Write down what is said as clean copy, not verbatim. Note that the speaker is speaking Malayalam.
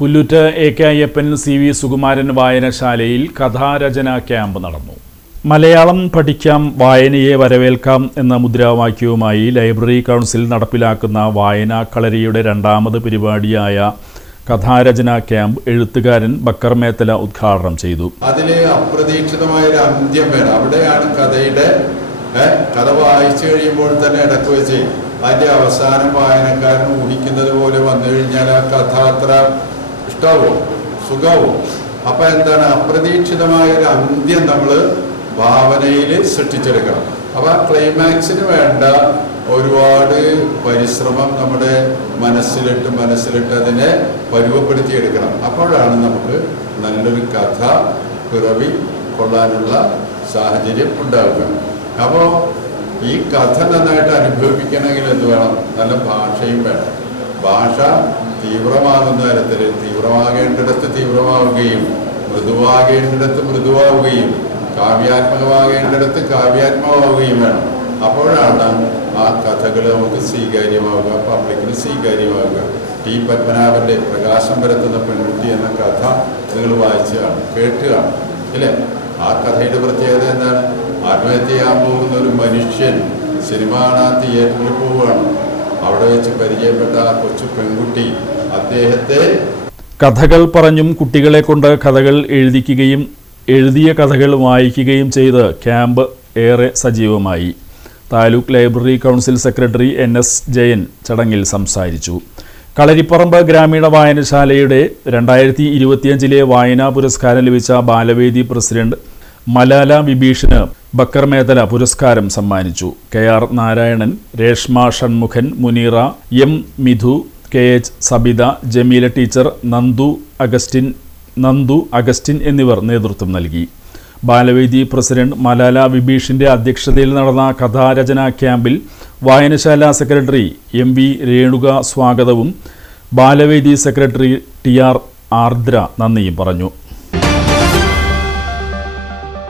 പുല്ലൂറ്റ് എ.കെ. അയ്യപ്പൻ CV സുകുമാരൻ വായനശാലയിൽ കഥാരചനാ ക്യാമ്പ് നടന്നു. മലയാളം പഠിക്കാം, വായനയെ വരവേൽക്കാം എന്ന മുദ്രാവാക്യവുമായി ലൈബ്രറി കൗൺസിൽ നടപ്പിലാക്കുന്ന വായനാ കളരിയുടെ രണ്ടാമത് പരിപാടിയായ കഥാരചനാ ക്യാമ്പ് എഴുത്തുകാരൻ ബക്കർ മേത്തല ഉദ്ഘാടനം ചെയ്തു. അതിലെ അപ്രതീക്ഷിതമായ ഒരു അന്ത്യം വേണം. അവിടെയാണ് കഥ വായിച്ചു കഴിയുമ്പോൾ തന്നെ ഇടക്ക് വെച്ച് അതിൻ്റെ അവസാനം വായനക്കാരൻ ഊഹിക്കുന്നത് പോലെ വന്നു കഴിഞ്ഞാൽ ആ കഥ അത്ര ഇഷ്ടാവോ സുഖാവോ? അപ്പൊ എന്താണ്, അപ്രതീക്ഷിതമായ ഒരു അന്ത്യം നമ്മൾ ഭാവനയിൽ സൃഷ്ടിച്ചെടുക്കണം. അപ്പൊ ആ ക്ലൈമാക്സിന് വേണ്ട ഒരുപാട് പരിശ്രമം നമ്മുടെ മനസ്സിലിട്ട് അതിനെ പരുവപ്പെടുത്തിയെടുക്കണം. അപ്പോഴാണ് നമുക്ക് നല്ലൊരു കഥ പിറവി കൊള്ളാനുള്ള സാഹചര്യം ഉണ്ടാവുക. അപ്പോൾ ഈ കഥ നന്നായിട്ട് അനുഭവിക്കണമെങ്കിൽ എന്ത് വേണം? നല്ല ഭാഷയും വേണം. ഭാഷ തീവ്രമാകുന്ന തരത്തിൽ തീവ്രമാകേണ്ടിടത്ത് തീവ്രമാവുകയും മൃദുവാകേണ്ടിടത്ത് മൃദുവാവുകയും കാവ്യാത്മകമാകേണ്ടിടത്ത് കാവ്യാത്മകമാവുകയും വേണം. അപ്പോഴാണ് ആ കഥകൾ നമുക്ക് സ്വീകാര്യമാവുക, പബ്ലിക്കിന് സ്വീകാര്യമാവുക. ടി പത്മനാഭൻ്റെ പ്രകാശം പരത്തുന്ന പെൺകുട്ടി എന്ന കഥ നിങ്ങൾ വായിച്ചു കാണും, കേട്ട് കാണും ഇല്ലേ? ആ കഥയുടെ പ്രത്യേകത എന്താണ്? ആത്മഹത്യ ചെയ്യാൻ പോകുന്ന ഒരു മനുഷ്യൻ സിനിമ കാണാൻ തിയേറ്ററിൽ പോവുകയാണ്. അവിടെ വെച്ച് പരിചയപ്പെട്ട ആ കൊച്ചു പെൺകുട്ടി അദ്ദേഹത്തെ കഥകൾ പറഞ്ഞും കുട്ടികളെ കൊണ്ട് കഥകൾ എഴുതിക്കുകയും എഴുതിയ കഥകൾ വായിക്കുകയും ചെയ്ത് ക്യാമ്പ് ഏറെ സജീവമായി. Taluk library council secretary NS Jayan ചടങ്ങിൽ സംസാരിച്ചു. കളരിപ്പറമ്പ് ഗ്രാമീണ വായനശാലയുടെ 2025 വായനാ പുരസ്കാരം ലഭിച്ച ബാലവേദി പ്രസിഡന്റ് മലാല വിഭീഷന് ബക്കർ മേത്തല പുരസ്കാരം സമ്മാനിച്ചു. KR Narayanan, Reshma Shanmughan, Muneera, M Mithu, KH Sabitha, Jameela teacher, Nandu Augustine എന്നിവർ നേതൃത്വം നൽകി. ബാലവേദി പ്രസിഡന്റ് മലാല വിഭീഷിന്റെ അധ്യക്ഷതയിൽ നടന്ന കഥാരചനാ ക്യാമ്പിൽ വായനശാല സെക്രട്ടറി MV രേണുക സ്വാഗതവും ബാലവേദി സെക്രട്ടറി TR ആർദ്ര നന്ദിയും പറഞ്ഞു.